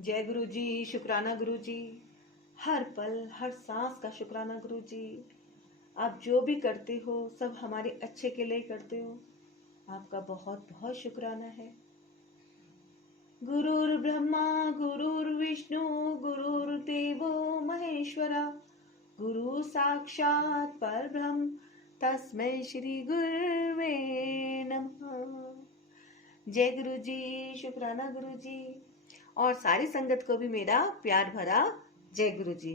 जय गुरु जी, शुक्राना गुरु जी। हर पल हर सांस का शुक्राना गुरु जी। आप जो भी करते हो सब हमारे अच्छे के लिए करते हो, आपका बहुत बहुत शुक्राना है। गुरुर् ब्रह्मा गुरुर्विष्णु गुरुर्देवो महेश्वरा, गुरु साक्षात परब्रह्म तस्मै श्री गुरुवे नमः। जय गुरु जी, शुक्राना गुरु जी। और सारी संगत को भी मेरा प्यार भरा जय गुरु जी।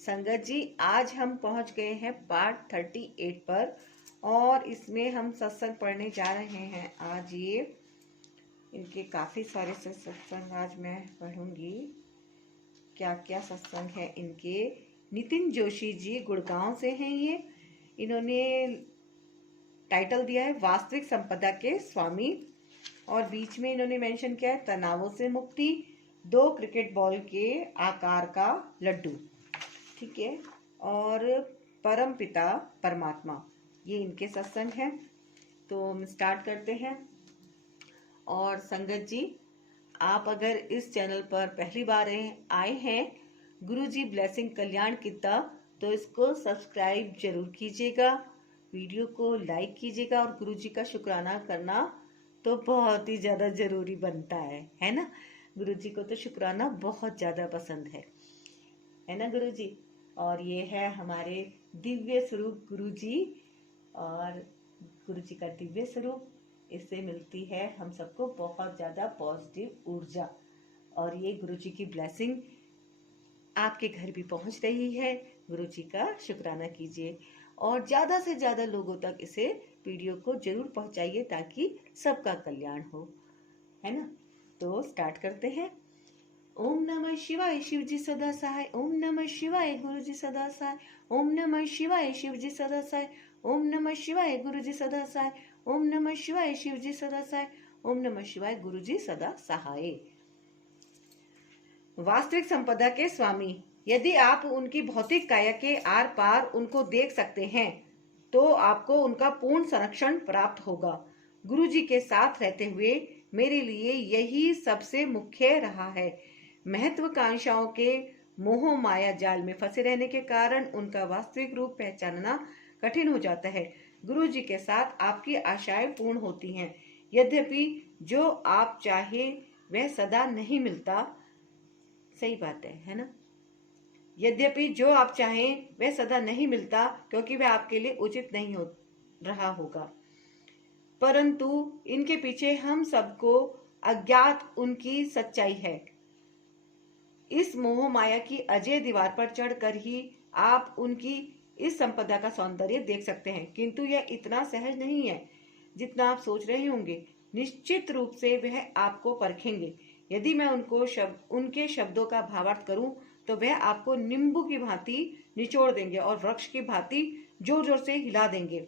संगत जी, आज हम पहुंच गए हैं पार्ट 38 पर और इसमें हम सत्संग पढ़ने जा रहे हैं। आज ये इनके काफी सारे सत्संग आज मैं पढ़ूंगी। क्या क्या सत्संग है इनके। नितिन जोशी जी गुड़गांव से हैं ये। इन्होंने टाइटल दिया है वास्तविक संपदा के स्वामी, और बीच में इन्होंने मेंशन किया है तनावों से मुक्ति, 2 क्रिकेट बॉल के आकार का लड्डू। ठीक है, और परम पिता परमात्मा, ये इनके सत्संग हैं। तो हम स्टार्ट करते हैं। और संगत जी, आप अगर इस चैनल पर पहली बार आए हैं गुरु जी ब्लेसिंग कल्याण कित्ता, तो इसको सब्सक्राइब जरूर कीजिएगा, वीडियो को लाइक कीजिएगा, और गुरु जी का शुक्राना करना तो बहुत ही ज्यादा जरूरी बनता है ना। गुरु जी को तो शुक्राना बहुत ज्यादा पसंद है ना गुरु जी। और ये है हमारे दिव्य स्वरूप गुरु जी, और गुरु जी का दिव्य स्वरूप, इससे मिलती है हम सबको बहुत ज्यादा पॉजिटिव ऊर्जा। और ये गुरु जी की ब्लेसिंग आपके घर भी पहुंच रही है। गुरु जी का शुक्राना कीजिए और ज्यादा से ज्यादा लोगों तक इसे वीडियो को जरूर पहुंचाइए ताकि सबका कल्याण हो, है ना। तो स्टार्ट करते हैं। ओम नमः शिवाय, शिव जी सदा सहाय। ओम नमः शिवाय, गुरु जी सदा सहाय। ओम नमः शिवाय, शिव जी सदा सहाय। ओम नमः शिवाय, गुरु जी सदा सहाय। ओम नमः शिवाय, शिव जी सदा सहाय। ओम नमः शिवाय, गुरु जी सदा सहाय। वास्तविक संपदा के स्वामी, यदि आप उनकी भौतिक काया के आर पार उनको देख सकते हैं तो आपको उनका पूर्ण संरक्षण प्राप्त होगा। गुरु जी के साथ रहते हुए मेरे लिए यही सबसे मुख्य रहा है। महत्वाकांक्षाओं के मोह माया जाल में फंसे रहने के कारण उनका वास्तविक रूप पहचानना कठिन हो जाता है। गुरु जी के साथ आपकी आशाएं पूर्ण होती हैं, यद्यपि जो आप चाहे वह सदा नहीं मिलता। सही बात है ना। यद्यपि जो आप चाहें वह सदा नहीं मिलता, क्योंकि वह आपके लिए उचित नहीं हो रहा होगा। परंतु इनके पीछे हम सबको अज्ञात उनकी सच्चाई है। इस मोह माया की अजय दीवार पर चढ़कर ही आप उनकी इस संपदा का सौंदर्य देख सकते हैं, किंतु यह इतना सहज नहीं है जितना आप सोच रहे होंगे। निश्चित रूप से वह आपको परखेंगे। यदि मैं उनके शब्दों का भावार्थ करूं तो वह आपको नींबू की भांति निचोड़ देंगे और वृक्ष की भांति जोर जोर से हिला देंगे।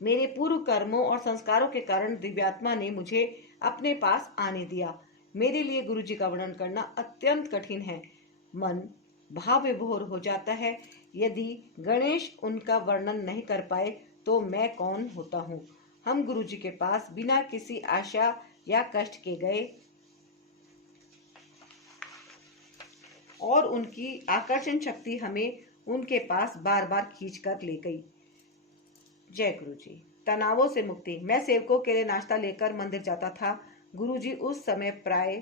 मेरे पूर्व कर्मों और संस्कारों के कारण दिव्यात्मा ने मुझे अपने पास आने दिया। मेरे लिए गुरु जी का वर्णन करना अत्यंत कठिन है। मन भाव विभोर हो जाता है। यदि गणेश उनका वर्णन नहीं कर पाए तो मैं कौन होता हूँ। हम गुरु जी के पास बिना किसी आशा या कष्ट के गए और उनकी आकर्षण शक्ति हमें उनके पास बार बार खींच कर ले गई। जय गुरु जी। तनावों से मुक्ति। मैं सेवकों के लिए नाश्ता लेकर मंदिर जाता था। गुरु जी उस समय प्राय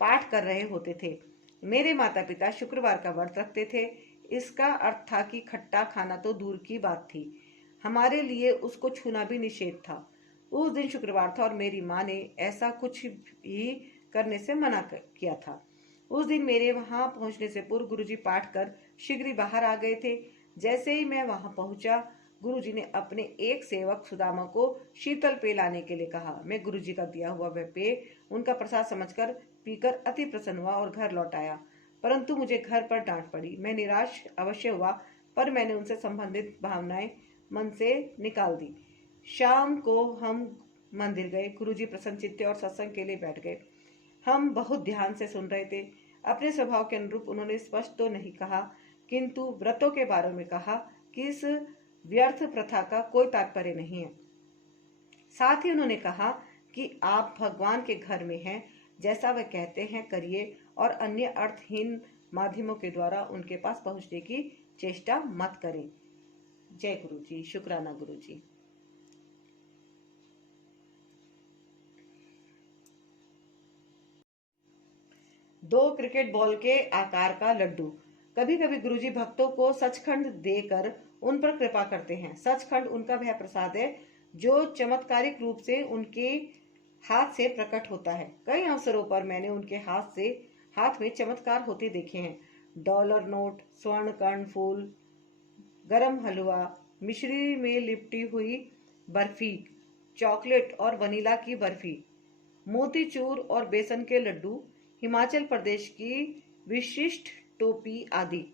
पाठ कर रहे होते थे। मेरे माता पिता शुक्रवार का व्रत रखते थे। इसका अर्थ था कि खट्टा खाना तो दूर की बात थी, हमारे लिए उसको छूना भी निषेध था। उस दिन शुक्रवार था और मेरी माँ ने ऐसा कुछ भी करने से मना किया था। उस दिन मेरे वहां पहुंचने से पूर्व गुरुजी पाठ कर शीघ्र ही बाहर आ गए थे। जैसे ही मैं वहां पहुंचा, गुरुजी ने अपने एक सेवक सुदामा को शीतल पेय लाने के लिए कहा। मैं गुरुजी का दिया हुआ वह पेय उनका प्रसाद समझकर पीकर अति प्रसन्न हुआ और घर लौट आया। परंतु मुझे घर पर डांट पड़ी। मैं निराश अवश्य हुआ, पर मैंने उनसे संबंधित भावनाएं मन से निकाल दी। शाम को हम मंदिर गए। गुरुजी प्रसन्नचित्त और सत्संग के लिए बैठ गए। हम बहुत ध्यान से सुन रहे थे। अपने स्वभाव के अनुरूप उन्होंने स्पष्ट तो नहीं कहा, किंतु व्रतों के बारे में कहा कि इस व्यर्थ प्रथा का कोई तात्पर्य नहीं है। साथ ही उन्होंने कहा कि आप भगवान के घर में हैं, जैसा वे कहते हैं करिए और अन्य अर्थहीन माध्यमों के द्वारा उनके पास पहुंचने की चेष्टा मत करें। जय गुरु जी। शुक्राना गुरु जी। दो क्रिकेट बॉल के आकार का लड्डू। कभी कभी गुरुजी भक्तों को सचखंड देकर उन पर कृपा करते हैं। सचखंड उनका वह प्रसाद है जो चमत्कारिक रूप से उनके हाथ से प्रकट होता है। कई अवसरों पर मैंने उनके हाथ में चमत्कार होते देखे हैं। डॉलर नोट, स्वर्ण कर्ण फूल, गरम हलवा, मिश्री में लिपटी हुई बर्फी, चॉकलेट और वनीला की बर्फी, मोतीचूर और बेसन के लड्डू, हिमाचल प्रदेश की विशिष्ट टोपी आदि।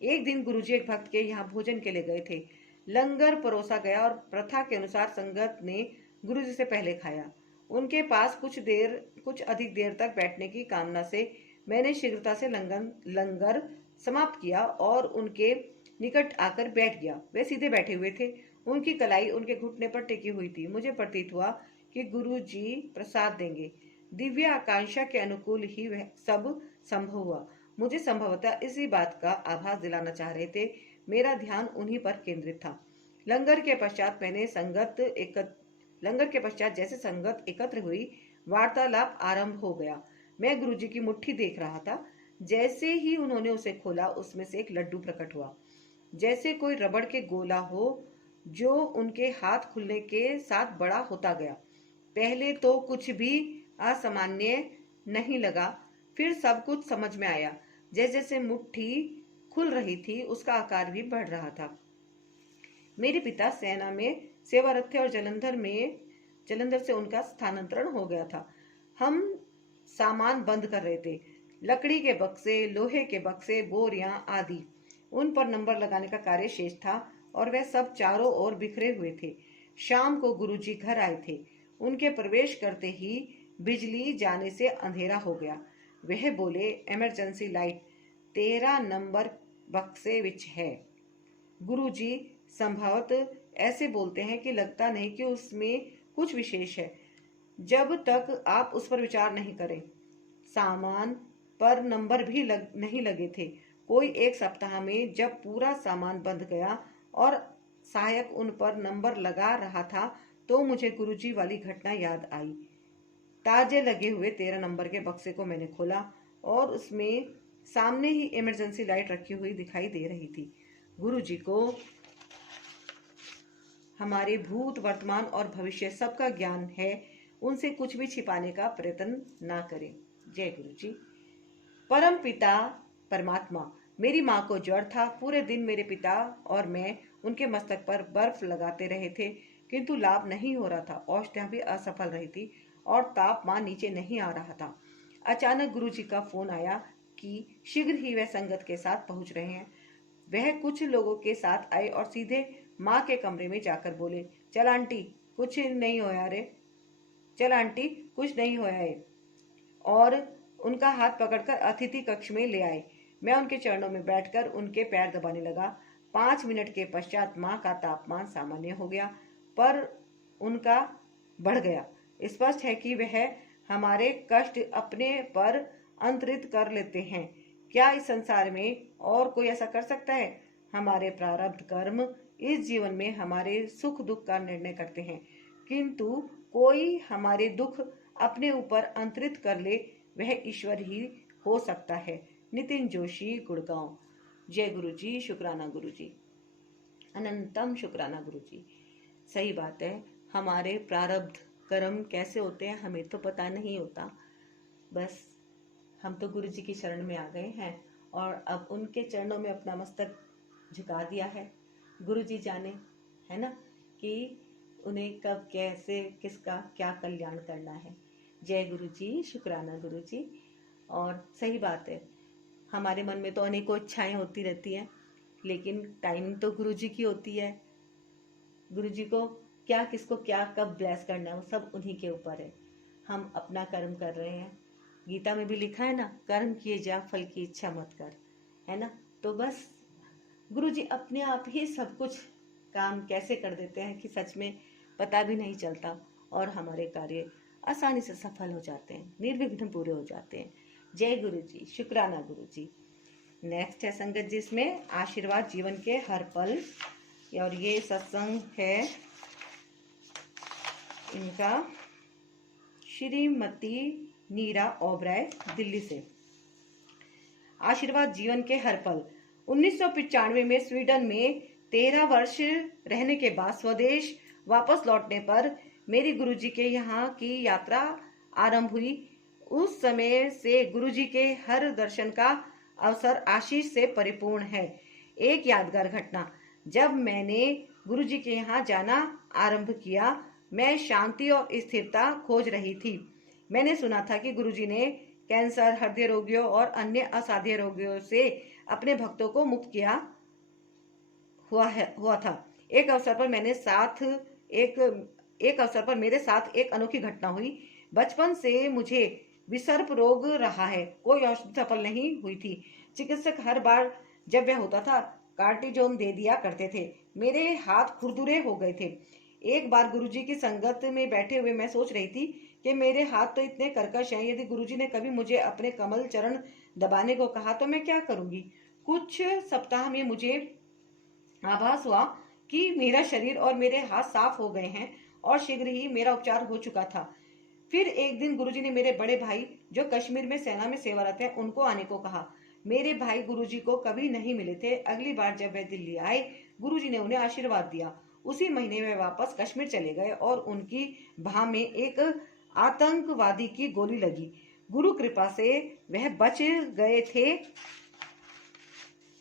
एक दिन गुरुजी एक भक्त के यहाँ भोजन के लिए गए थे। लंगर परोसा गया और प्रथा के अनुसार संगत ने गुरुजी से पहले खाया। उनके पास कुछ अधिक देर तक बैठने की कामना से मैंने शीघ्रता से लंगर समाप्त किया और उनके निकट आकर बैठ गया। वे सीधे बैठे हुए थे। उनकी कलाई उनके घुटने पर टिकी हुई थी। मुझे प्रतीत हुआ कि गुरु जी प्रसाद देंगे। दिव्य आकांक्षा के अनुकूल ही वह सब संभव हुआ। मुझे संभवतः इसी बात का आभास दिलाना चाह रहे थे। मेरा ध्यान उन्हीं पर केंद्रित था। लंगर के पश्चात जैसे संगत एकत्र हुई, वार्तालाप आरंभ हो गया। मैं गुरुजी की मुट्ठी देख रहा था। जैसे ही उन्होंने उसे खोला, उसमें से एक लड्डू प्रकट हुआ, जैसे कोई रबड़ के गोला हो, जो उनके हाथ खुलने के साथ बड़ा होता गया। पहले तो कुछ भी असामान्य नहीं लगा, फिर सब कुछ समझ में आया। जैसे जैसे मुट्ठी खुल रही थी, उसका आकार भी बढ़ रहा था। मेरे पिता सेना में सेवारत थे और जलंधर से उनका स्थानांतरण हो गया था। हम सामान बंद कर रहे थे, लकड़ी के बक्से, लोहे के बक्से, बोरियां आदि। उन पर नंबर लगाने का कार्य शेष था और वह सब चारों ओर बिखरे हुए थे। शाम को गुरुजी घर आए थे। उनके प्रवेश करते ही बिजली जाने से अंधेरा हो गया। वह बोले, इमरजेंसी लाइट 13 नंबर बक्से विच है। गुरुजी संभवतः ऐसे बोलते हैं कि लगता नहीं कि उसमें कुछ विशेष है जब तक आप उस पर विचार नहीं करें। सामान पर नंबर भी नहीं लगे थे। कोई एक सप्ताह में जब पूरा सामान बंध गया और सहायक उन पर नंबर लगा रहा था, तो मुझे गुरुजी वाली घटना याद आई। ताजे लगे हुए 13 नंबर के बक्से को मैंने खोला और उसमें सामने ही इमरजेंसी लाइट रखी हुई दिखाई दे रही थी। गुरुजी को हमारे भूत, वर्तमान और भविष्य सबका ज्ञान है। उनसे कुछ भी छिपाने का प्रयत्न ना करें। जय गुरुजी। परम पिता परमात्मा। मेरी माँ को ज्वर था। पूरे दिन मेरे पिता और मैं उनके मस्तक पर बर्फ लगाते रहे थे, किंतु लाभ नहीं हो रहा था। औषधियां भी असफल रही थी और तापमान नीचे नहीं आ रहा था। अचानक गुरुजी का फोन आया कि शीघ्र ही वह संगत के साथ पहुंच रहे हैं। वह कुछ लोगों के साथ आए और सीधे माँ के कमरे में जाकर बोले, चल आंटी कुछ नहीं होया रे, चल आंटी कुछ नहीं होया है, और उनका हाथ पकड़कर अतिथि कक्ष में ले आए। मैं उनके चरणों में बैठकर उनके पैर दबाने लगा। 5 मिनट के पश्चात माँ का तापमान सामान्य हो गया, पर उनका बढ़ गया। स्पष्ट है कि वह हमारे कष्ट अपने पर अंतरित कर लेते हैं। क्या इस संसार में और कोई ऐसा कर सकता है? हमारे प्रारब्ध कर्म इस जीवन में हमारे सुख दुख का निर्णय करते हैं, किंतु कोई हमारे दुख अपने ऊपर अंतरित कर ले, वह ईश्वर ही हो सकता है। नितिन जोशी, गुड़गांव। जय गुरु जी। शुक्राना गुरु जी। अनंतम शुक्राना गुरु जी। सही बात है, हमारे प्रारब्ध कर्म कैसे होते हैं हमें तो पता नहीं होता। बस हम तो गुरु जी की शरण में आ गए हैं और अब उनके चरणों में अपना मस्तक झुका दिया है। गुरु जी जाने, है ना, कि उन्हें कब कैसे किसका क्या कल्याण करना है। जय गुरु जी। शुक्राना गुरु जी। और सही बात है, हमारे मन में तो अनेकों इच्छाएं होती रहती हैं, लेकिन टाइमिंग तो गुरु जी की होती है। गुरु जी को क्या, किसको क्या कब ब्लेस करना है, वो सब उन्हीं के ऊपर है। हम अपना कर्म कर रहे हैं। गीता में भी लिखा है ना, कर्म किए जा फल की इच्छा मत कर, है ना। तो बस गुरु जी अपने आप ही सब कुछ काम कैसे कर देते हैं कि सच में पता भी नहीं चलता और हमारे कार्य आसानी से सफल हो जाते हैं, निर्विघ्न पूरे हो जाते हैं। जय गुरु जी, शुक्राना गुरु जी। नेक्स्ट है संगत जी इसमें आशीर्वाद जीवन के हर पल, और ये सत्संग है इनका श्रीमती नीरा ओबराय दिल्ली से। आशीर्वाद जीवन के हर पल। 1995 में स्वीडन में 13 वर्ष रहने के बाद स्वदेश वापस लौटने पर मेरी गुरुजी के यहाँ की यात्रा आरंभ हुई। उस समय से गुरुजी के हर दर्शन का अवसर आशीष से परिपूर्ण है। एक यादगार घटना, जब मैंने गुरुजी के यहाँ जाना आरंभ किया, मैं शांति और स्थिरता खोज रही थी। मैंने सुना था कि गुरुजी ने कैंसर, हृदय रोगियों और अन्य असाध्य रोगियों से अपने भक्तों को मुक्त किया हुआ था। एक अवसर पर मेरे साथ एक अनोखी घटना हुई। बचपन से मुझे विसर्प रोग रहा है, कोई औषधि सफल नहीं हुई थी। चिकित्सक हर बार जब वह होता था कार्टिजोन दे दिया करते थे। मेरे हाथ खुरदुरे हो गए थे। एक बार गुरुजी की संगत में बैठे हुए मैं सोच रही थी कि मेरे हाथ तो इतने कर्कश हैं, यदि गुरुजी ने कभी मुझे अपने कमल चरण दबाने को कहा तो मैं क्या करूंगी। कुछ सप्ताह में मुझे आभास हुआ कि मेरा शरीर और मेरे हाथ साफ हो गए हैं और शीघ्र ही मेरा उपचार हो चुका था। फिर एक दिन गुरुजी ने मेरे बड़े भाई जो कश्मीर में सेना में सेवारत हैं उनको आने को कहा। मेरे भाई गुरुजी को कभी नहीं मिले थे। अगली बार जब वे दिल्ली आए, गुरुजी ने उन्हें आशीर्वाद दिया। उसी महीने वे वापस कश्मीर चले गए और उनकी बाह में एक आतंकवादी की गोली लगी। गुरु कृपा से वह बच गए थे।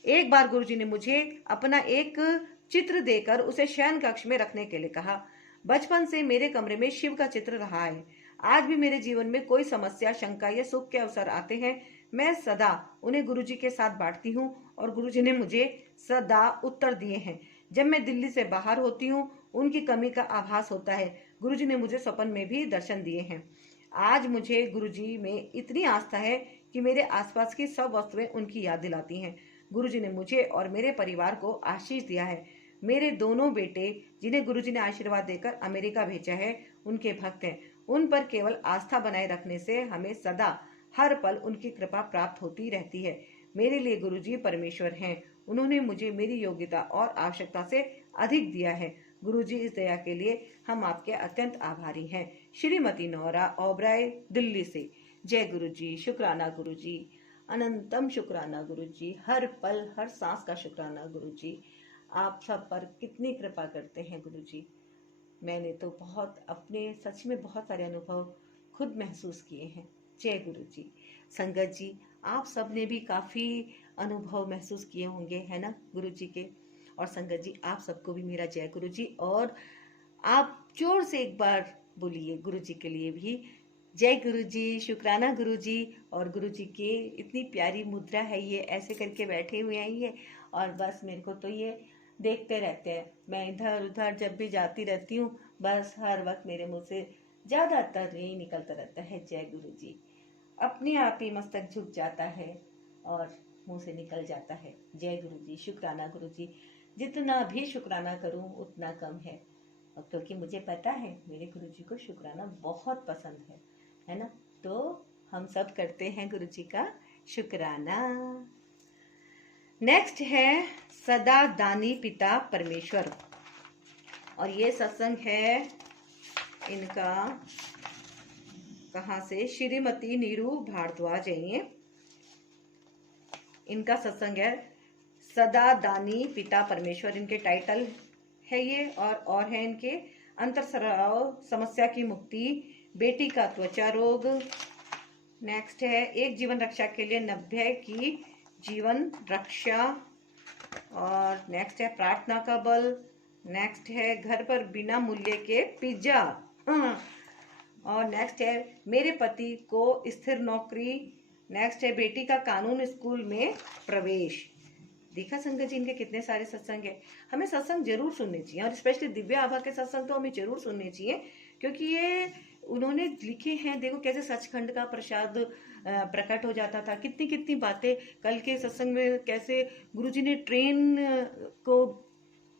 एक बार गुरुजी ने मुझे अपना एक चित्र देकर उसे शयन कक्ष में रखने के लिए कहा। बचपन से मेरे कमरे में शिव का चित्र रहा है। आज भी मेरे जीवन में कोई समस्या, शंका या सुख के अवसर आते हैं, मैं सदा उन्हें गुरुजी के साथ बांटती हूँ और गुरुजी ने मुझे सदा उत्तर दिए हैं। जब मैं दिल्ली से बाहर होती हूँ, उनकी कमी का आभास होता है। गुरुजी ने मुझे स्वप्न में भी दर्शन दिए हैं। आज मुझे गुरुजी में इतनी आस्था है कि मेरे आसपास की सब वस्तुएं उनकी याद दिलाती हैं। गुरुजी ने मुझे और मेरे परिवार को आशीष दिया है। मेरे दोनों बेटे, जिन्हें गुरुजी ने आशीर्वाद देकर अमेरिका भेजा है, उनके भक्त हैं। उन पर केवल आस्था बनाए रखने से हमें सदा हर पल उनकी कृपा प्राप्त होती रहती है। मेरे लिए गुरुजी परमेश्वर हैं। उन्होंने मुझे मेरी योग्यता और आवश्यकता से अधिक दिया है। गुरुजी, इस दया के लिए हम आपके अत्यंत आभारी हैं। श्रीमती नोरा ओबराय दिल्ली से। जय गुरुजी, शुक्राना गुरुजी, अनंतम शुक्राना गुरुजी, हर पल हर सांस का शुक्राना गुरुजी। आप सब पर कितनी कृपा करते हैं गुरुजी। मैंने तो सच में बहुत सारे अनुभव खुद महसूस किए हैं। जय गुरुजी। संगत जी, आप सब ने भी काफी अनुभव महसूस किए होंगे, है ना, गुरुजी के। और संगत जी, आप सबको भी मेरा जय गुरुजी। और आप जोर से एक बार बोलिए गुरुजी के लिए भी, जय गुरुजी, शुक्राना गुरुजी। और गुरुजी की इतनी प्यारी मुद्रा है, ये ऐसे करके बैठे हुए हैं ये, और बस मेरे को तो ये देखते रहते हैं। मैं इधर उधर जब भी जाती रहती हूँ, बस हर वक्त मेरे मुंह से ज्यादातर यही निकलता रहता है, जय गुरुजी। अपने आप ही मस्तक झुक जाता है और मुंह से निकल जाता है, जय गुरुजी, शुक्राना गुरुजी। जितना भी शुक्राना करूं उतना कम है, क्योंकि मुझे पता है मेरे गुरुजी को शुक्राना बहुत पसंद है ना। तो हम सब करते हैं गुरुजी का शुक्राना। नेक्स्ट है सदा दानी पिता परमेश्वर, और ये सत्संग है इनका कहाँ से, श्रीमती नीरू भारद्वाज है ये। इनका सत्संग है सदा दानी पिता परमेश्वर, इनके टाइटल है ये। और है इनके अंतरस्राव समस्या की मुक्ति, बेटी का त्वचा रोग। नेक्स्ट है एक जीवन रक्षा के लिए 90 की जीवन रक्षा। और नेक्स्ट है प्रार्थना का बल। नेक्स्ट है घर पर बिना मूल्य के पिज्जा। और नेक्स्ट है मेरे पति को स्थिर नौकरी। नेक्स्ट है बेटी का कानून स्कूल में प्रवेश। देखा संगत जी, इनके कितने सारे सत्संग है। हमें सत्संग जरूर सुनने चाहिए, और स्पेशली दिव्या आभा के सत्संग तो हमें जरूर सुनने चाहिए, क्योंकि ये उन्होंने लिखे हैं। देखो कैसे सचखंड का प्रसाद प्रकट हो जाता था, कितनी कितनी बातें। कल के सत्संग में कैसे गुरुजी ने ट्रेन को,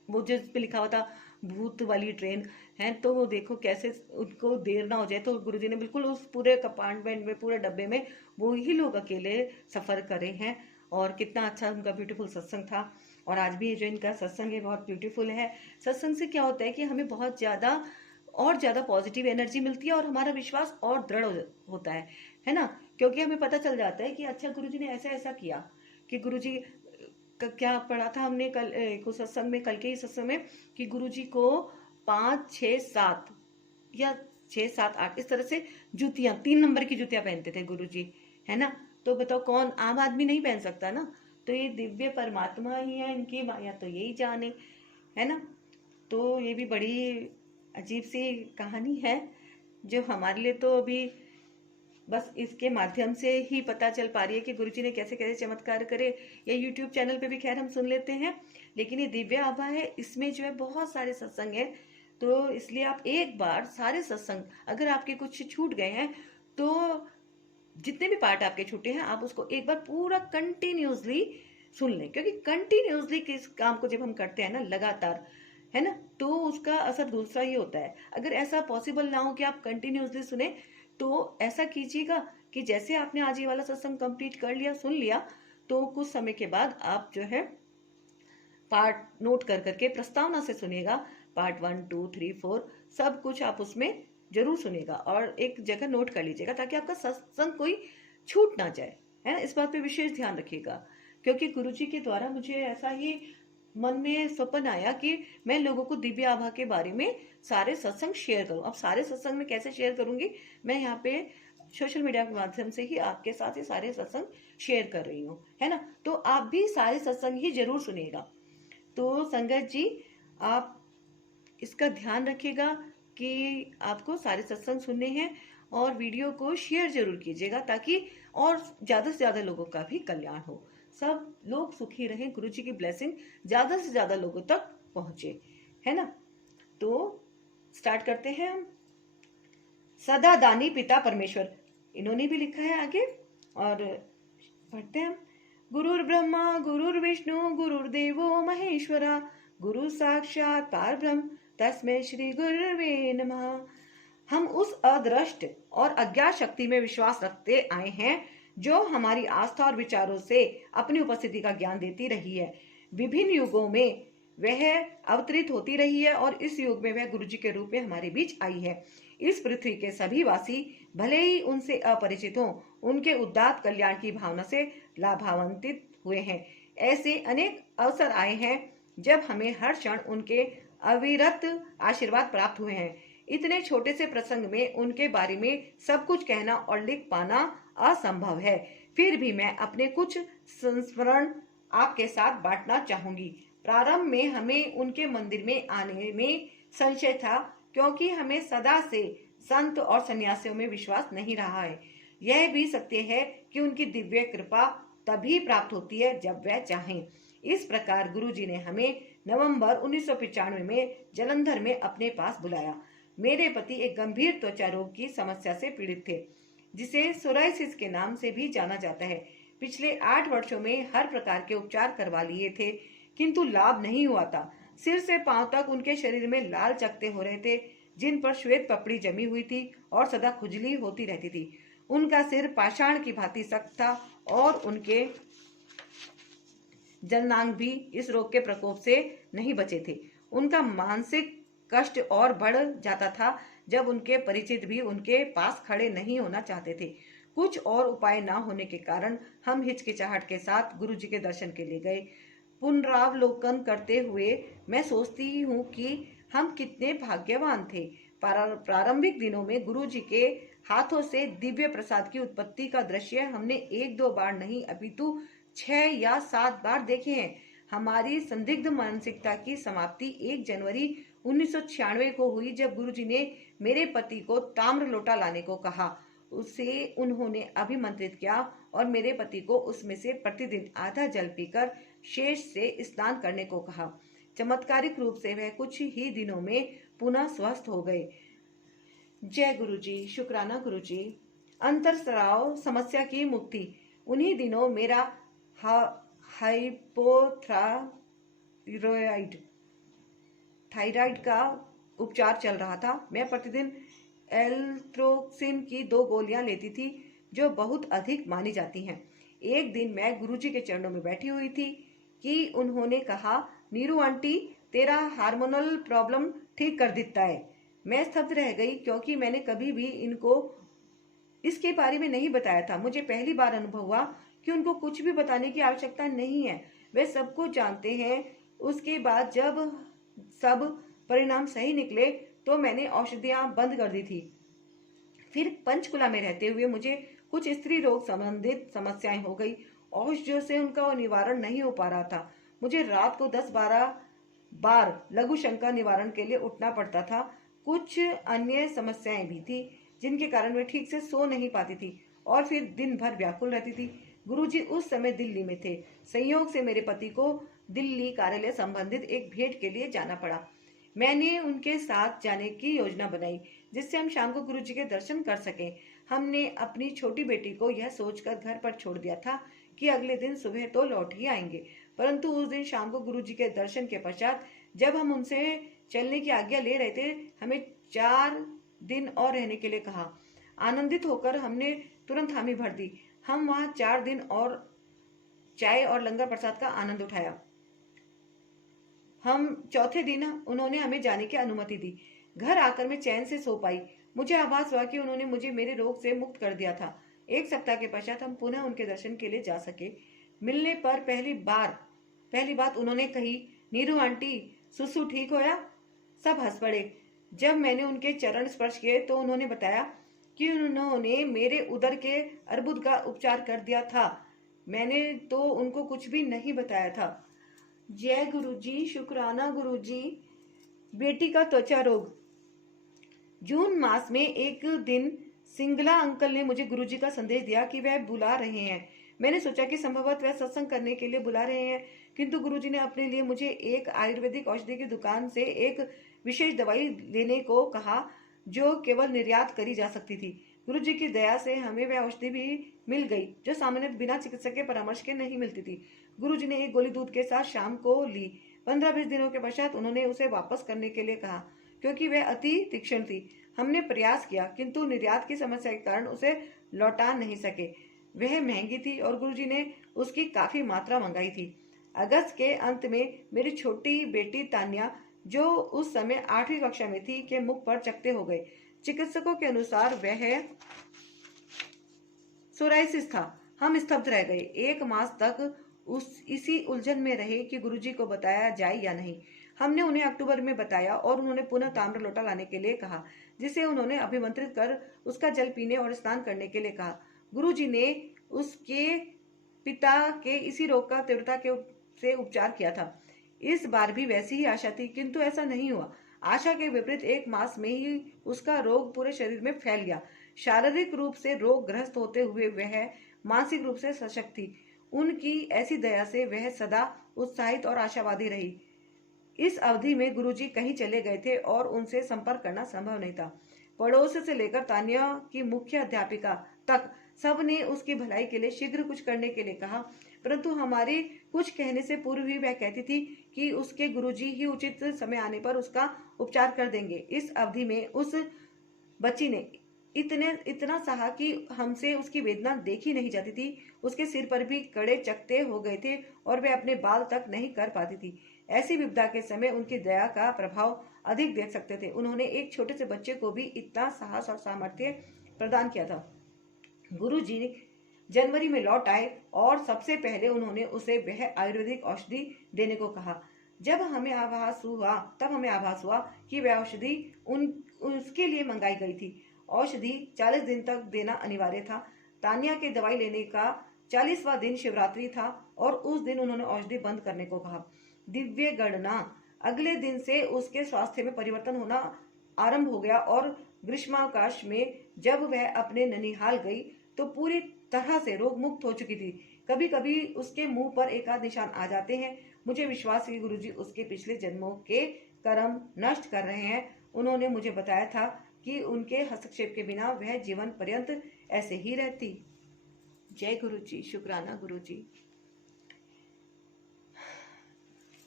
वो जिस पे लिखा हुआ था भूत वाली ट्रेन है, तो वो देखो कैसे उनको देर ना हो जाए, तो गुरुजी ने बिल्कुल उस पूरे कंपार्टमेंट में, पूरे डब्बे में वो ही लोग अकेले सफर करे हैं। और कितना अच्छा उनका ब्यूटीफुल सत्संग था। और आज भी जो इनका सत्संग है बहुत ब्यूटीफुल है। सत्संग से क्या होता है कि हमें बहुत ज्यादा और ज्यादा पॉजिटिव एनर्जी मिलती है और हमारा विश्वास और दृढ़ होता है ना। क्योंकि हमें पता चल जाता है कि अच्छा गुरुजी ने ऐसा ऐसा किया, कि गुरुजी क्या पढ़ा था हमने कल को सत्संग में, कल के ही सत्संग में, कि गुरुजी को 5 6 7 या 6 7 8 इस तरह से जूतियां, 3 नंबर की जूतियां पहनते थे गुरुजी, है ना। तो बताओ कौन आम आदमी नहीं पहन सकता ना। तो ये दिव्य परमात्मा ही है, इनकी माया तो यही जाने, है ना। तो ये भी बड़ी अजीब सी कहानी है, जो हमारे लिए तो अभी बस इसके माध्यम से ही पता चल पा रही है कि गुरुजी ने कैसे कैसे चमत्कार करे। ये यूट्यूब चैनल पे भी खैर हम सुन लेते हैं, लेकिन ये दिव्य आभा है, इसमें जो है बहुत सारे सत्संग है। तो इसलिए आप एक बार सारे सत्संग, अगर आपके कुछ छूट गए हैं तो जितने भी पार्ट आपके छूटे हैं आप उसको एक बार पूरा कंटिन्यूसली सुन लें। क्योंकि कंटिन्यूसली किस काम को जब हम करते हैं ना लगातार, है ना, तो उसका असर दूसरा ही होता है। अगर ऐसा पॉसिबल ना हो कि आप कंटिन्यूसली सुने, तो ऐसा कीजिएगा कि जैसे आपने आज ये वाला सत्संग कंप्लीट कर लिया, सुन लिया, तो कुछ समय के बाद आप जो है पार्ट नोट कर करके प्रस्तावना से सुनिएगा। पार्ट 1 2 3 4 सब कुछ आप उसमें जरूर सुनिएगा और एक जगह नोट कर लीजिएगा, ताकि आपका सत्संग कोई छूट ना जाए, है ना। इस बात पे विशेष ध्यान रखिएगा। क्योंकि गुरुजी के द्वारा मुझे ऐसा ही मन में सपन आया कि मैं लोगों को दिव्य आभा के बारे में सारे सत्संग शेयर करूं। अब सारे सत्संग में कैसे शेयर करूंगी, मैं यहाँ पे सोशल मीडिया के माध्यम से ही आपके साथ ये सारे सत्संग शेयर कर रही हूँ, है ना। तो आप भी सारे सत्संग ही जरूर सुनिएगा। तो संगत जी, आप इसका ध्यान रखिएगा कि आपको सारे सत्संग सुनने हैं, और वीडियो को शेयर जरूर कीजिएगा, ताकि और ज्यादा से ज्यादा लोगों का भी कल्याण हो, सब लोग सुखी रहें, गुरु जी की ब्लेसिंग ज्यादा से ज्यादा लोगों तक पहुंचे, है ना। तो स्टार्ट करते हैं हम। सदा दानी पिता परमेश्वर, इन्होंने भी लिखा है आगे, और पढ़ते हैं हम। गुरुर ब्रह्मा गुरुर्विष्णु गुरुर्देवो महेश्वरा, गुरु साक्षात परब्रह्म तस्मै श्री गुरुवे नमः। हम उस अदृष्ट और अज्ञात शक्ति में विश्वास रखते आए हैं, जो हमारी आस्था और विचारों से अपनी उपस्थिति का ज्ञान देती रही है। विभिन्न युगों में वह अवतरित होती रही है, और इस युग में वह गुरु जी के रूप में हमारे बीच आई है। इस पृथ्वी के सभी वासी भले ही उनसे अपरिचित हों, उनके उदात्त कल्याण की भावना से लाभान्वित हुए हैं। ऐसे अनेक अवसर आए हैं जब हमें हर क्षण उनके अविरत आशीर्वाद प्राप्त हुए हैं। इतने छोटे से प्रसंग में उनके बारे में सब कुछ कहना और लिख पाना असंभव है। फिर भी मैं अपने कुछ संस्मरण आपके साथ बांटना चाहूंगी। प्रारंभ में हमें उनके मंदिर में आने में संशय था, क्योंकि हमें सदा से संत और सन्यासियों में विश्वास नहीं रहा है। यह भी सत्य है कि उनकी दिव्य कृपा तभी प्राप्त होती है जब वह चाहें। इस प्रकार गुरुजी ने हमें नवंबर 1995 में जलंधर में अपने पास बुलाया। मेरे पति एक गंभीर त्वचा रोग की समस्या से पीड़ित थे, जिसे सोराइसिस के नाम से भी जाना जाता है। पिछले 8 वर्षों में हर प्रकार के उपचार करवा लिए थे, किंतु लाभ नहीं हुआ था। सिर से पांव तक उनके शरीर में लाल चकत्ते हो रहे थे, जिन पर श्वेत पपड़ी जमी हुई थी और सदा खुजली होती रहती थी। उनका सिर पाषाण की भांति सख्त था, और उनके जननांग भी इस रोग के प्रकोप से नहीं बचे थे। उनका मानसिक कष्ट और बढ़ जाता था जब उनके परिचित भी उनके पास खड़े नहीं होना चाहते थे। कुछ और उपाय न होने के कारण हम हिचकिचाहट के साथ गुरु जी के दर्शन के लिए गए। पुनरावलोकन करते हुए मैं सोचती हूँ कि हम कितने भाग्यवान थे। प्रारंभिक दिनों में गुरु जी के हाथों से दिव्य प्रसाद की उत्पत्ति का दृश्य हमने 1-2 बार नहीं, अपितु 6 या 7 बार देखे हैं। हमारी संदिग्ध मानसिकता की समाप्ति 1 जनवरी 1996 को हुई, जब गुरुजी ने मेरे पति को ताम्र लोटा लाने को कहा। उसे उन्होंने अभिमंत्रित किया और मेरे पति को उसमें से प्रतिदिन आधा जल पीकर शेष से स्नान करने को कहा। चमत्कारिक रूप से वह कुछ ही दिनों में पुनः स्वस्थ हो गए। जय गुरुजी, शुक्राना गुरुजी। अंतरस्राव समस्या की मुक्ति। उन्हीं दिनों मेरा हाइपोथायरॉइड थायराइड का उपचार चल रहा था। मैं प्रतिदिन एल्ट्रोक्सिन की 2 गोलियां लेती थी, जो बहुत अधिक मानी जाती हैं। एक दिन मैं गुरुजी के चरणों में बैठी हुई थी कि उन्होंने कहा, नीरू आंटी, तेरा हार्मोनल प्रॉब्लम ठीक कर देता है। मैं स्तब्ध रह गई, क्योंकि मैंने कभी भी इनको इसके बारे में नहीं बताया था। मुझे पहली बार अनुभव हुआ कि उनको कुछ भी बताने की आवश्यकता नहीं है, वे सब कुछ जानते हैं। उसके बाद जब सब परिणाम सही निकले तो मैंने औषधियां बंद कर दी थी। फिर पंचकुला में रहते हुए मुझे कुछ स्त्री रोग संबंधित समस्याएं हो गई। औषधियों से उनका निवारण नहीं हो पा रहा था। मुझे रात को 10-12 बार लघु शंका निवारण के लिए उठना पड़ता था। कुछ अन्य समस्याएं भी थी, जिनके कारण मैं ठीक से सो नहीं पाती थी और फिर दिन भर व्याकुल रहती थी। गुरुजी उस समय दिल्ली में थे। संयोग से मेरे पति को दिल्ली कार्यालय संबंधित एक भेंट के लिए जाना पड़ा। मैंने उनके साथ जाने की योजना बनाई, जिससे हम शाम को गुरुजी के दर्शन कर सकें। हमने अपनी छोटी बेटी को यह सोचकर घर पर छोड़ दिया था कि अगले दिन सुबह तो लौट ही आएंगे, परंतु उस दिन शाम को गुरुजी के दर्शन के पश्चात जब हम उनसे चलने की आज्ञा ले रहे थे, हमें 4 दिन और रहने के लिए कहा। आनंदित होकर हमने तुरंत हामी भर दी। हम वहां 4 दिन और चाय और लंगर प्रसाद का आनंद उठाया। हम चौथे दिन उन्होंने हमें जाने की अनुमति दी। घर आकर मैं चैन से सो पाई। मुझे आभास हुआ कि उन्होंने मुझे मेरे रोग से मुक्त कर दिया था। 1 सप्ताह के पश्चात हम पुनः उनके दर्शन के लिए जा सके। मिलने पर पहली बात उन्होंने कही, नीरू आंटी, सुसु ठीक होया? सब हंस पड़े। जब मैंने उनके चरण स्पर्श किए तो उन्होंने बताया कि उन्होंने मेरे उदर के अर्बुद का उपचार कर दिया था। मैंने तो उनको कुछ भी नहीं बताया था। जय गुरुजी, शुक्राना गुरुजी। बेटी का त्वचा रोग। जून मास में एक दिन सिंगला अंकल ने मुझे गुरुजी का संदेश दिया कि वह बुला रहे हैं। मैंने सोचा कि संभवतः वह सत्संग करने के लिए बुला रहे हैं, किंतु गुरुजी ने अपने लिए मुझे एक आयुर्वेदिक औषधि की दुकान से एक विशेष दवाई लेने को कहा, जो केवल निर्यात करी जा सकती थी। गुरुजी की दया से हमें वह औषधि भी मिल गई, जो सामान्यतः बिना चिकित्सक के परामर्श के नहीं मिलती थी। गुरुजी ने एक गोली दूध के साथ शाम को ली। 15-20 दिनों के पश्चात उन्होंने उसे वापस करने के लिए कहा, क्योंकि वह अति तीक्ष्ण थी। हमने प्रयास किया, किंतु निर्यात की समस्या के कारण उसे लौटा नहीं सके। वह महंगी थी और गुरुजी ने उसकी काफी मात्रा मंगाई थी। अगस्त के अंत में मेरी छोटी बेटी तान्या, जो उस समय 8वीं कक्षा में थी, के मुख पर चकत्ते हो गए। चिकित्सकों के अनुसार वह सोराइसिस था। हम स्तब्ध रह गए। 1 मास तक इसी उलझन में रहे कि गुरुजी को बताया जाए या नहीं। हमने उन्हें अक्टूबर में बताया और उन्होंने पुनः ताम्र लोटा लाने के लिए कहा, जिसे उन्होंने अभिमंत्रित कर उसका जल पीने और स्नान करने के लिए कहा। गुरुजी ने उसके पिता के इसी रोग का तीव्रता से उपचार किया था। इस बार भी वैसी ही आशा थी, किंतु ऐसा नहीं हुआ। आशा के विपरीत 1 मास में ही उसका रोग पूरे शरीर में फैल गया। शारीरिक रूप से रोग ग्रस्त होते हुए वह मानसिक रूप से सशक्त थी। उनकी ऐसी दया से वह सदा उत्साहित और आशावादी रही। इस अवधि में गुरुजी कहीं चले गए थे और उनसे संपर्क करना संभव नहीं था। पड़ोस से लेकर तान्या की मुख्य अध्यापिका तक सब ने उसकी भलाई के लिए शीघ्र कुछ करने के लिए कहा, परंतु हमारे कुछ कहने से पूर्व ही वह कहती थी कि उसके गुरुजी ही उचित समय आने पर उसका उपचार कर देंगे। इस अवधि में उस बच्ची ने इतना सहा कि हमसे उसकी वेदना देखी नहीं जाती थी। उसके सिर पर भी कड़े चकत्ते हो गए थे और वह अपने बाल तक नहीं कर पाती थी। ऐसी विपदा के समय उनकी दया का प्रभाव अधिक देख सकते थे। उन्होंने एक छोटे से बच्चे को भी इतना साहस और सामर्थ्य प्रदान किया था। गुरुजी जनवरी में लौट आए और सबसे पहले उन्होंने उसे वह आयुर्वेदिक औषधि देने को कहा। तब हमें आभास हुआ कि वह औषधि उसके लिए मंगाई गई थी। औषधि 40 दिन तक देना अनिवार्य था। तान्या के दवाई लेने का 40वां दिन शिवरात्रि था और उस दिन उन्होंने औषधि बंद करने को कहा। दिव्य गणना। अगले दिन से उसके स्वास्थ्य में परिवर्तन होना आरंभ हो गया और ग्रीष्मावकाश में जब वह अपने ननिहाल गई तो पूरी तरह से रोग मुक्त हो चुकी थी। कभी कभी उसके मुंह पर एक आध निशान आ जाते हैं। मुझे विश्वास है कि गुरुजी उसके पिछले जन्मों के कर्म नष्ट कर रहे हैं। उन्होंने मुझे बताया था कि उनके हस्तक्षेप के बिना वह जीवन पर्यंत ऐसे ही रहती। जय गुरुजी, शुक्राना गुरुजी।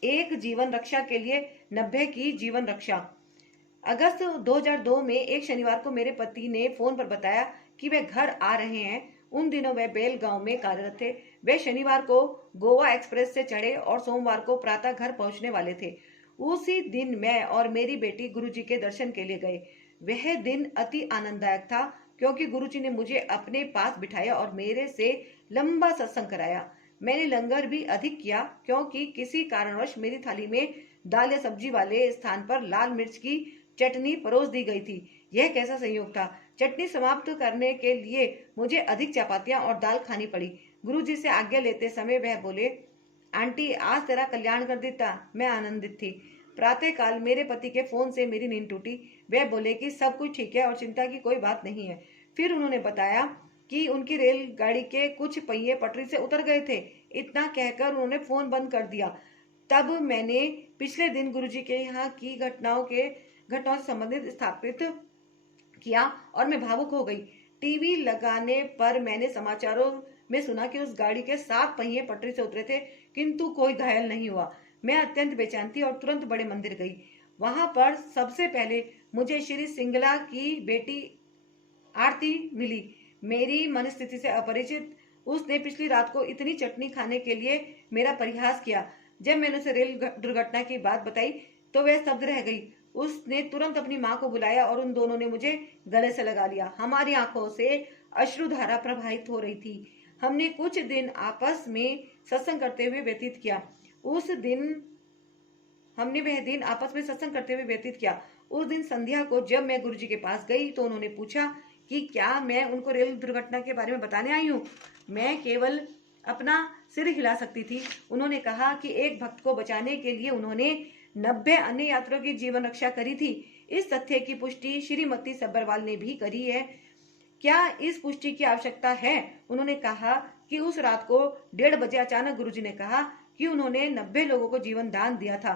एक जीवन रक्षा के लिए 90 की जीवन रक्षा। अगस्त 2002 में एक शनिवार को मेरे पति ने फोन पर बताया कि वे घर आ रहे हैं। उन दिनों वे बेलगांव में कार्यरत थे। वे शनिवार को गोवा एक्सप्रेस से चढ़े और सोमवार को प्रातः घर पहुंचने वाले थे। उसी दिन मैं और मेरी बेटी गुरुजी के दर्शन के लिए गए। वह दिन अति आनंददायक था क्योंकि गुरुजी ने मुझे अपने पास बिठाया और मेरे से लंबा सत्संग कराया। मैंने लंगर भी अधिक किया क्योंकि किसी कारणवश मेरी थाली में दाल या सब्जी वाले स्थान पर लाल मिर्च की चटनी परोस दी गई थी। यह कैसा संयोग था। चटनी समाप्त करने के लिए मुझे अधिक चपातियां और दाल खानी पड़ी। गुरुजी से आज्ञा लेते समय वह बोले, आंटी आज तेरा कल्याण कर देता। मैं आनंदित थी। प्रातः काल मेरे पति के फोन से मेरी नींद टूटी। वह बोले कि सब कुछ ठीक है और चिंता की कोई बात नहीं है। फिर उन्होंने बताया कि उनकी रेलगाड़ी के कुछ पहिए पटरी से उतर गए थे। इतना कहकर उन्होंने फोन बंद कर दिया। तब मैंने पिछले दिन गुरुजी के यहाँ की घटनाओं से संबंधित स्थापित किया और मैं भावुक हो गई। टीवी लगाने पर मैंने समाचारों में सुना कि उस गाड़ी के 7 पहिए पटरी से उतरे थे किंतु कोई घायल नहीं हुआ। मैं अत्यंत बेचैन थी और तुरंत बड़े मंदिर गई। वहां पर सबसे पहले मुझे श्री सिंगला की बेटी आरती मिली। मेरी मनस्थिति से अपरिचित उसने पिछली रात को इतनी चटनी खाने के लिए मेरा परिहास किया। जब मैंने उसे रेल दुर्घटना की बात बताई तो वह स्तब्ध रह गई। उसने तुरंत अपनी माँ को बुलाया और उन दोनों ने मुझे गले से लगा लिया। हमारी आंखों से अश्रुधारा प्रवाहित हो रही थी। हमने कुछ दिन आपस में सत्संग करते हुए व्यतीत किया। उस दिन संध्या को जब मैं गुरुजी के पास गई तो उन्होंने पूछा कि क्या मैं उनको रेल दुर्घटना के बारे में बताने आई हूँ। मैं केवल अपना सिर हिला सकती थी। उन्होंने कहा कि एक भक्त को बचाने के लिए उन्होंने 90 अन्य यात्रियों की जीवन रक्षा करी थी। इस तथ्य की पुष्टि श्रीमती सब्बरवाल ने भी करी है। क्या इस पुष्टि की आवश्यकता है। उन्होंने कहा कि उस रात को 1:30 बजे अचानक गुरुजी ने कहा कि उन्होंने 90 लोगों को जीवन दान दिया था।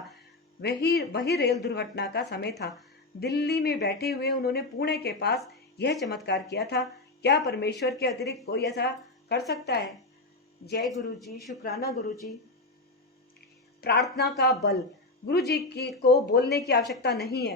वही रेल दुर्घटना का समय था। दिल्ली में बैठे हुए उन्होंने पुणे के पास यह चमत्कार किया था। क्या परमेश्वर के अतिरिक्त कोई ऐसा कर सकता है। जय गुरु जी। शुक्राना गुरु जी। प्रार्थना का बल। गुरु जी को बोलने की आवश्यकता नहीं है।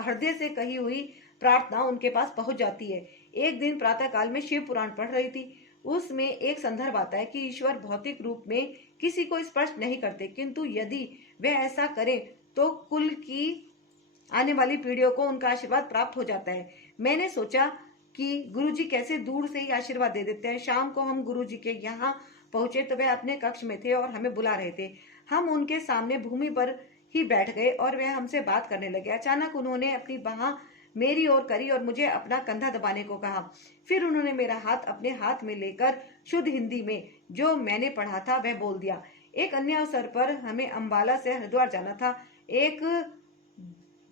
हृदय से कही हुई प्रार्थना उनके पास पहुंच जाती है। एक दिन प्रातः काल में शिव पुराण पढ़ रही थी। उसमें एक संदर्भ आता है कि ईश्वर भौतिक रूप में किसी को स्पर्श नहीं करते, किंतु यदि वे ऐसा करें तो कुल की आने वाली पीढ़ियों को उनका आशीर्वाद प्राप्त हो जाता है। मैंने सोचा कि गुरुजी कैसे दूर से ही आशीर्वाद दे देते हैं। शाम को हम गुरुजी के यहाँ पहुंचे तो वे अपने कक्ष में थे और हमें बुला रहे थे। हम उनके सामने भूमि पर ही बैठ गए और वह हमसे बात करने लगे। अचानक उन्होंने अपनी बाह मेरी ओर करी और मुझे अपना कंधा दबाने को कहा। फिर उन्होंने मेरा हाथ अपने हाथ में लेकर शुद्ध हिंदी में जो मैंने पढ़ा था वह बोल दिया। एक अन्य अवसर पर हमें अंबाला से हरिद्वार जाना था। एक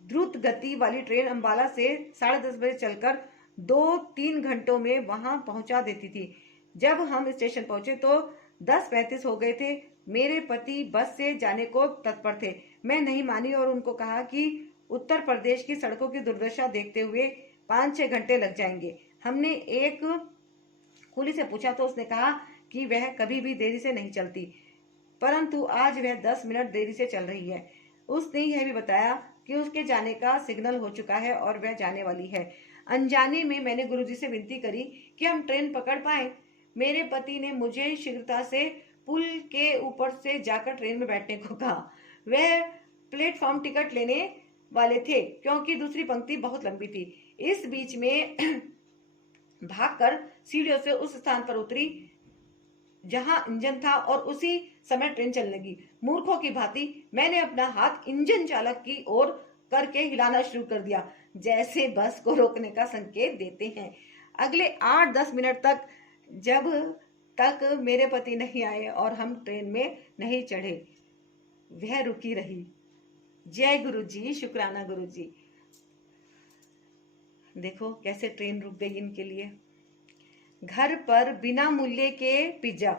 द्रुत गति वाली ट्रेन अंबाला से 10:30 बजे चलकर 2-3 घंटों में वहां पहुंचा देती थी। जब हम स्टेशन पहुंचे तो 10:35 हो गए थे। मेरे पति बस से जाने को तत्पर थे। मैं नहीं मानी और उनको कहा कि उत्तर प्रदेश की सड़कों की दुर्दशा देखते हुए 5-6 घंटे लग जाएंगे। हमने एक कुली से पूछा तो उसने कहा कि वह कभी भी देरी से नहीं चलती, परंतु आज वह 10 मिनट देरी से चल रही है। उसने यह भी बताया कि उसके जाने का सिग्नल हो चुका है और वह जाने वाली है। अनजाने में मैंने गुरुजी से विनती करी कि हम ट्रेन पकड़ पाए। मेरे पति ने मुझे शीघ्रता से पुल के ऊपर से जाकर ट्रेन में बैठने को कहा। वह प्लेटफॉर्म टिकट लेने वाले थे क्योंकि दूसरी पंक्ति बहुत लंबी थी। इस बीच में भागकर सीढ़ियों से उस स्थान पर उतरी जहां इंजन था और उसी समय ट्रेन चलने लगी। मूर्खों की भांति मैंने अपना हाथ इंजन चालक की ओर करके हिलाना शुरू कर दिया, जैसे बस को रोकने का संकेत देते हैं। अगले 8-10 मिनट तक जब तक मेरे पति नहीं आए और हम ट्रेन में नहीं चढ़े वह रुकी रही। जय गुरु जी। शुक्राना गुरु जी। देखो कैसे ट्रेन रुक गई इनके लिए। घर पर बिना मूल्य के पिज्जा।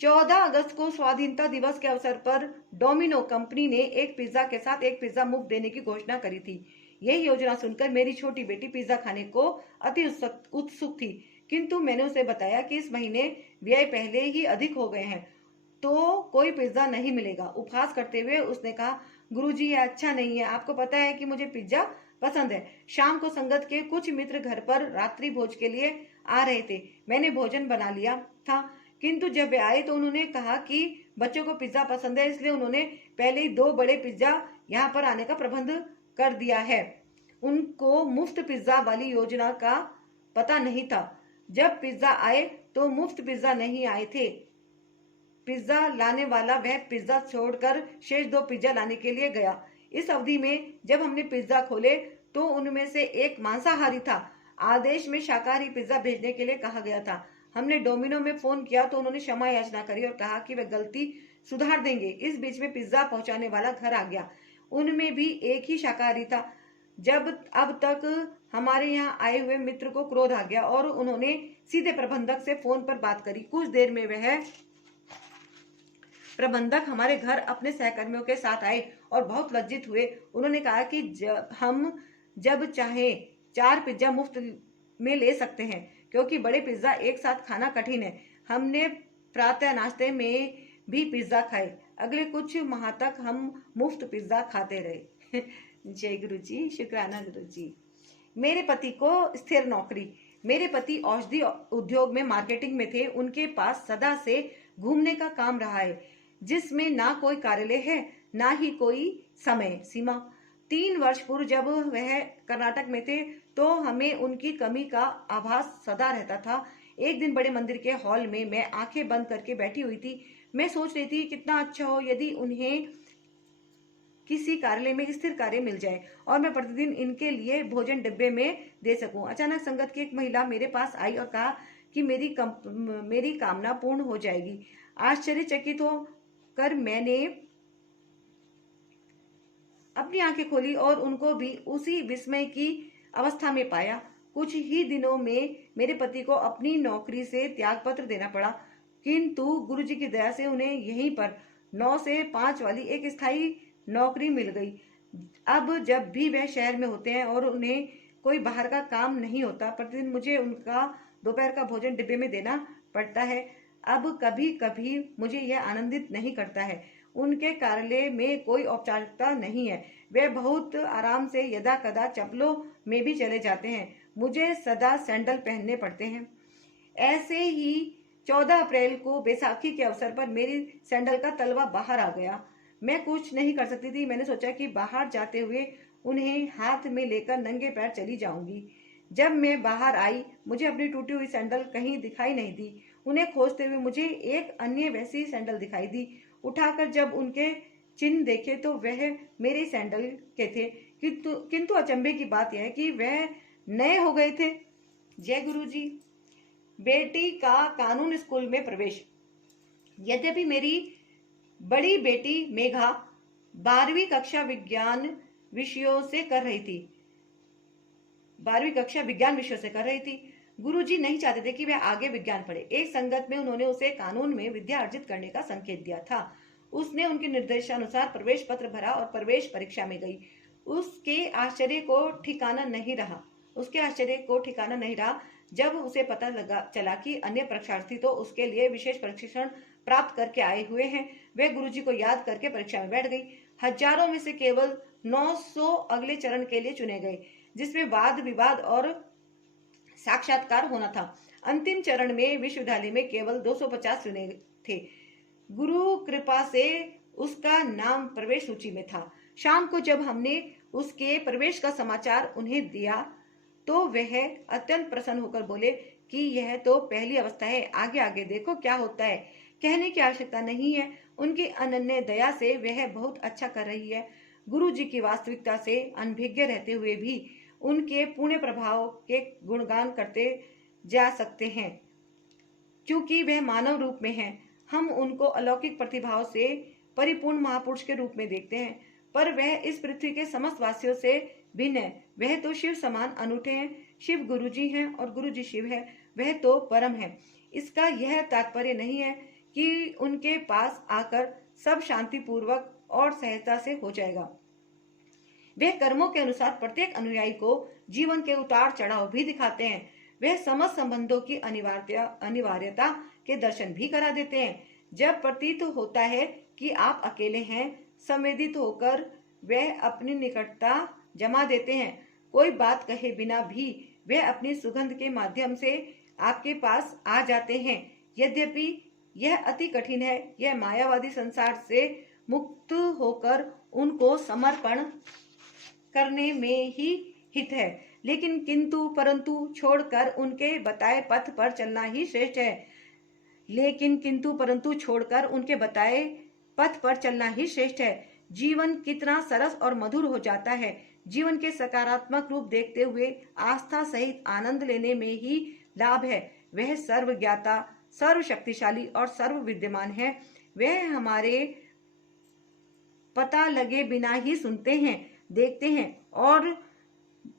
14 अगस्त को स्वाधीनता दिवस के अवसर पर डोमिनो कंपनी ने एक पिज्जा के साथ एक पिज्जा मुफ्त देने की घोषणा करी थी। यह योजना सुनकर मेरी छोटी बेटी पिज्जा खाने को अति उत्सुक थी, किंतु मैंने उसे बताया कि इस महीने व्यय पहले ही अधिक हो गए हैं। तो कोई पिज्जा नहीं मिलेगा। उपहास करते हुए उसने कहा, गुरुजी ये अच्छा नहीं है, आपको पता है कि मुझे पिज्जा पसंद है। शाम को संगत के कुछ मित्र घर पर रात्रि भोज के लिए आ रहे थे। मैंने भोजन बना लिया था, किंतु जब वे आए तो उन्होंने कहा कि बच्चों को पिज्जा पसंद है, इसलिए उन्होंने पहले ही 2 बड़े पिज्जा यहाँ पर आने का प्रबंध कर दिया है। उनको मुफ्त पिज्जा वाली योजना का पता नहीं था। जब पिज्जा आए तो मुफ्त पिज्जा नहीं आए थे। पिज्जा लाने वाला वह पिज्जा छोड़कर शेष 2 पिज्जा लाने के लिए गया। इस अवधि में जब हमने पिज्जा खोले तो उनमें से एक मांसाहारी था। आदेश में शाकाहारी पिज्जा भेजने के लिए कहा गया था। हमने डोमिनो में फोन किया तो उन्होंने क्षमा याचना करी और कहा कि वे गलती सुधार देंगे। इस बीच में पिज्जा पहुंचाने वाला घर आ गया। उनमें भी एक ही शाकाहारी था। जब अब तक हमारे यहाँ आए हुए मित्र को क्रोध आ गया और उन्होंने सीधे प्रबंधक से फोन पर बात करी। कुछ देर में वह प्रबंधक हमारे घर अपने सहकर्मियों के साथ आए और बहुत लज्जित हुए। उन्होंने कहा कि जब चाहे 4 पिज्जा मुफ्त में ले सकते हैं, क्योंकि बड़े पिज्जा एक साथ खाना कठिन है। हमने प्रातः नाश्ते में भी पिज्जा खाए। अगले कुछ माह तक हम मुफ्त पिज्जा खाते रहे। जय गुरु जी, शुक्राना गुरु जी। मेरे पति को स्थिर नौकरी। मेरे पति औषधि उद्योग में मार्केटिंग में थे। उनके पास सदा से घूमने का काम रहा है, जिसमें ना कोई कार्यालय है ना ही कोई समय सीमा। 3 वर्ष पूर्व जब वह कर्नाटक में थे तो हमें उनकी कमी का आभास सदा रहता था। एक दिन बड़े मंदिर के हॉल में मैं आंखें बंद करके बैठी हुई थी। मैं सोच रही थी कितना अच्छा हो यदि उन्हें किसी कार्यालय में स्थिर कार्य मिल जाए और मैं प्रतिदिन इनके लिए भोजन डिब्बे में दे सकूं। अचानक संगत की एक महिला मेरे पास आई और कहा कि मेरी कामना पूर्ण हो जाएगी। आश्चर्यचकित होकर मैंने अपनी आंखें खोली और उनको भी उसी विस्मय की अवस्था में पाया। कुछ ही दिनों में मेरे पति को अपनी नौकरी से त्यागपत्र देना पड़ा, किंतु गुरुजी की दया से उन्हें यहीं पर 9 से 5 वाली एक स्थायी नौकरी मिल गई। अब जब भी वह शहर में होते हैं और उन्हें कोई बाहर का काम नहीं होता, प्रतिदिन मुझे उनका दोपहर का भोजन डिब्बे में देना पड़ता है। अब कभी कभी मुझे यह आनंदित नहीं करता है। उनके कार्यालय में कोई औपचारिकता नहीं है। वे बहुत आराम से यदा कदा चप्पलों में भी चले जाते हैं। मुझे सदा सैंडल पहनने पड़ते हैं। ऐसे ही 14 अप्रैल को बैसाखी के अवसर पर मेरी सैंडल का तलवा बाहर आ गया। मैं कुछ नहीं कर सकती थी। मैंने सोचा कि बाहर जाते हुए उन्हें हाथ में लेकर नंगे पैर चली जाऊंगी। जब मैं बाहर आई मुझे अपनी टूटी हुई सैंडल कहीं दिखाई नहीं दी। उन्हें खोजते हुए मुझे एक अन्य वैसी सैंडल दिखाई दी। उठाकर जब उनके चिन्ह देखे तो वह मेरे सैंडल के थे, किंतु अचंभे की बात यह है कि वह नए हो गए थे। जय गुरु जी। बेटी का कानून स्कूल में प्रवेश। यद्यपि मेरी बड़ी बेटी मेघा 12वीं कक्षा विज्ञान विषयों से कर रही थी। 12वीं कक्षा विज्ञान विषयों से कर रही थी। गुरुजी नहीं चाहते थे कि वह आगे विज्ञान पढ़े। एक संगत में उन्होंने उसे कानून में विद्या अर्जित करने का संकेत दिया था। उसने उनके निर्देशानुसार प्रवेश पत्र भरा और प्रवेश परीक्षा में गई। उसके आश्चर्य को ठिकाना नहीं रहा जब उसे पता चला कि अन्य परीक्षार्थी तो उसके लिए विशेष प्रशिक्षण प्राप्त करके आए हुए हैं। वे गुरुजी को याद करके परीक्षा में बैठ गई। हजारों में से केवल 900 अगले चरण के लिए चुने गए, जिसमें वाद विवाद और साक्षात्कार होना था। अंतिम चरण में विश्वविद्यालय में केवल 250 चुने थे। गुरु कृपा से उसका नाम प्रवेश सूची में था। शाम को जब हमने उसके प्रवेश का समाचार उन्हें दिया तो वह अत्यंत प्रसन्न होकर बोले कि यह तो पहली अवस्था है, आगे आगे देखो क्या होता है। कहने की आवश्यकता नहीं है, उनकी अनन्य दया से वह बहुत अच्छा कर रही है। गुरु जी की वास्तविकता से अनभिज्ञ रहते हुए भी उनके पुण्य प्रभाव के गुणगान करते जा सकते हैं, क्योंकि वह मानव रूप में हैं। हम उनको अलौकिक प्रतिभाओं से परिपूर्ण महापुरुष के रूप में देखते हैं, पर वह इस पृथ्वी के समस्त वासियों से भिन्न है। वह तो शिव समान अनूठे हैं। शिव गुरु जी हैं और गुरु जी शिव है। वह तो परम है। इसका यह तात्पर्य नहीं है कि उनके पास आकर सब शांति पूर्वक और सहजता से हो जाएगा। वे कर्मों के अनुसार प्रत्येक अनुयायी को जीवन के उतार चढ़ाव भी दिखाते हैं। वह समस्त संबंधों की अनिवार्यता के दर्शन भी करा देते हैं। जब प्रतीत होता है कि आप अकेले हैं, संवेदित होकर वह अपनी निकटता जमा देते हैं। कोई बात कहे बिना भी वह अपनी सुगंध के माध्यम से आपके पास आ जाते हैं। यद्यपि यह अति कठिन है, यह मायावादी संसार से मुक्त होकर उनको समर्पण करने में ही हित है, लेकिन किंतु परंतु छोड़कर उनके बताए पथ पर चलना ही श्रेष्ठ है। लेकिन किंतु परंतु छोड़कर उनके बताए पथ पर चलना ही श्रेष्ठ है। जीवन कितना सरस और मधुर हो जाता है। जीवन के सकारात्मक रूप देखते हुए आस्था सहित आनंद लेने में ही लाभ है। वह सर्वज्ञाता, सर्वशक्तिशाली और सर्व विद्यमान है। वह हमारे पता लगे बिना ही सुनते हैं, देखते हैं और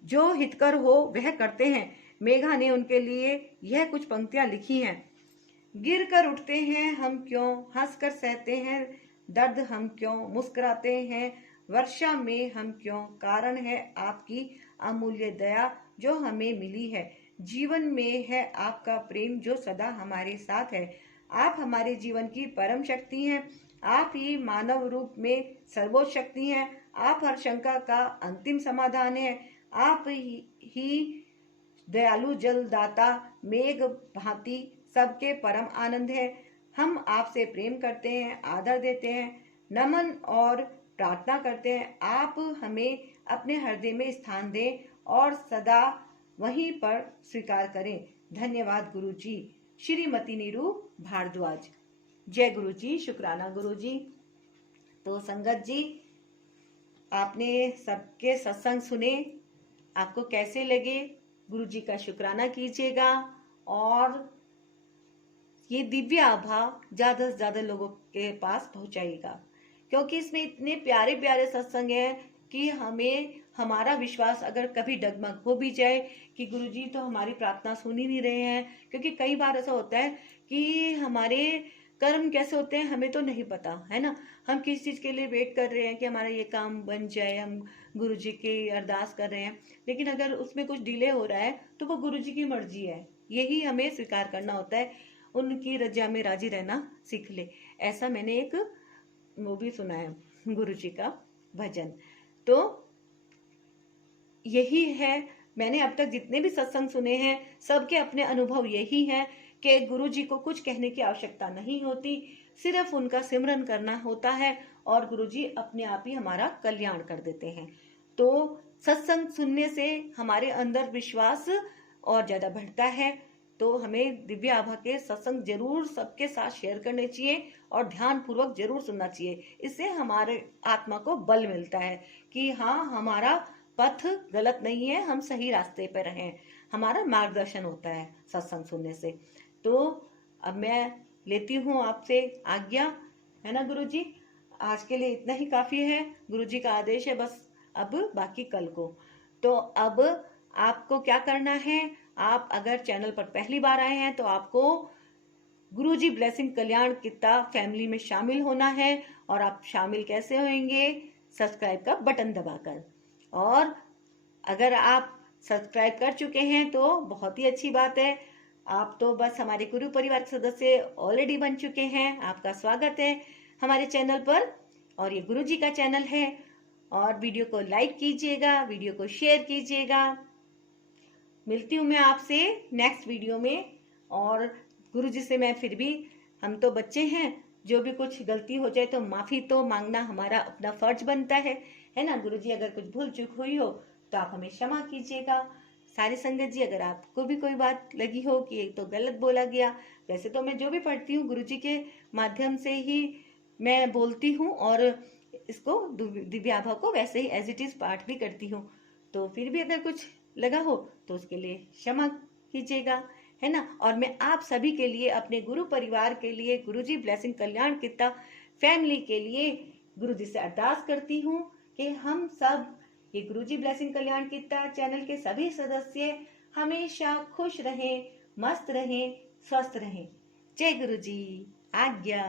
जो हितकर हो वह करते हैं। मेघा ने उनके लिए यह कुछ पंक्तियां लिखी हैं। गिर कर उठते हैं हम क्यों, हंस कर सहते हैं दर्द हम क्यों, मुस्कुराते हैं वर्षा में हम क्यों, कारण है आपकी अमूल्य दया जो हमें मिली है। जीवन में है आपका प्रेम जो सदा हमारे साथ है। आप हमारे जीवन की परम शक्ति हैं। आप ही मानव रूप में सर्वोच्च शक्ति हैं। आप हर शंका का अंतिम समाधान है। आप ही दयालु जलदाता, मेघ भांति सबके परम आनंद है। हम आपसे प्रेम करते हैं, आदर देते हैं, नमन और प्रार्थना करते हैं। आप हमें अपने हृदय में स्थान दें और सदा वहीं पर स्वीकार करें। धन्यवाद गुरु जी। श्रीमती नीरू भारद्वाज। जय गुरु जी। शुक्राना गुरु जी। तो संगत जी, आपने सबके सत्संग सुने, आपको कैसे लगे? गुरु जी का शुक्राना कीजिएगा और ये दिव्य आभा ज्यादा से ज्यादा लोगों के पास पहुंचाइएगा, क्योंकि इसमें इतने प्यारे प्यारे सत्संग हैं कि हमें हमारा विश्वास अगर कभी डगमग हो भी जाए कि गुरुजी तो हमारी प्रार्थना सुन ही नहीं रहे हैं, क्योंकि कई बार ऐसा होता है कि हमारे कर्म कैसे होते हैं हमें तो नहीं पता है ना। हम किस चीज के लिए वेट कर रहे हैं कि हमारा ये काम बन जाए, हम गुरुजी की अरदास कर रहे हैं, लेकिन अगर उसमें कुछ डिले हो रहा है तो वो गुरुजी की मर्जी है, यही हमें स्वीकार करना होता है। उनकी रजा में राजी रहना सीख ले, ऐसा मैंने एक वो भी सुना है गुरुजी का भजन। तो यही है, मैंने अब तक जितने भी सत्संग सुने हैं सबके अपने अनुभव यही है कि गुरुजी को कुछ कहने की आवश्यकता नहीं होती, सिर्फ उनका सिमरन करना होता है और गुरुजी अपने आप ही हमारा कल्याण कर देते हैं। तो सत्संग सुनने से हमारे अंदर विश्वास और ज्यादा बढ़ता है। तो हमें दिव्य आभा के सत्संग जरूर सबके साथ शेयर करने चाहिए और ध्यान पूर्वक जरूर सुनना चाहिए। इससे हमारे आत्मा को बल मिलता है कि हाँ, हमारा पथ गलत नहीं है, हम सही रास्ते पर रहें, हमारा मार्गदर्शन होता है सत्संग सुनने से। तो अब मैं लेती हूँ आपसे आज्ञा, है ना गुरुजी। आज के लिए इतना ही काफी है, गुरुजी का आदेश है बस, अब बाकी कल को। तो अब आपको क्या करना है, आप अगर चैनल पर पहली बार आए हैं तो आपको गुरुजी ब्लेसिंग कल्याण कित्ता फैमिली में शामिल होना है। और आप शामिल कैसे होंगे? सब्सक्राइब का बटन दबाकर। और अगर आप सब्सक्राइब कर चुके हैं तो बहुत ही अच्छी बात है, आप तो बस हमारे गुरु परिवार के सदस्य ऑलरेडी बन चुके हैं। आपका स्वागत है हमारे चैनल पर, और ये गुरुजी का चैनल है। और वीडियो को लाइक कीजिएगा, वीडियो को शेयर कीजिएगा। मिलती हूँ मैं आपसे नेक्स्ट वीडियो में। और गुरुजी से मैं फिर भी, हम तो बच्चे हैं, जो भी कुछ गलती हो जाए तो माफी तो मांगना हमारा अपना फर्ज बनता है ना गुरुजी। अगर कुछ भूल चूक हुई हो तो आप हमें क्षमा कीजिएगा। सारी संगत जी, अगर आपको भी कोई बात लगी हो कि ये तो गलत बोला गया, वैसे तो मैं जो भी पढ़ती हूँ गुरुजी के माध्यम से ही मैं बोलती हूँ और इसको दिव्य आभा को वैसे ही एज इट इज पाठ भी करती हूँ। तो फिर भी अगर कुछ लगा हो तो उसके लिए क्षमा कीजिएगा, है ना। और मैं आप सभी के लिए, अपने गुरु परिवार के लिए, गुरुजी ब्लेसिंग कल्याण कित्ता फैमिली के लिए गुरुजी से अरदास करती हूँ कि हम सब, ये गुरुजी ब्लेसिंग कल्याण कित्ता चैनल के सभी सदस्य हमेशा खुश रहें, मस्त रहें, स्वस्थ रहें। जय गुरुजी। आज्ञा।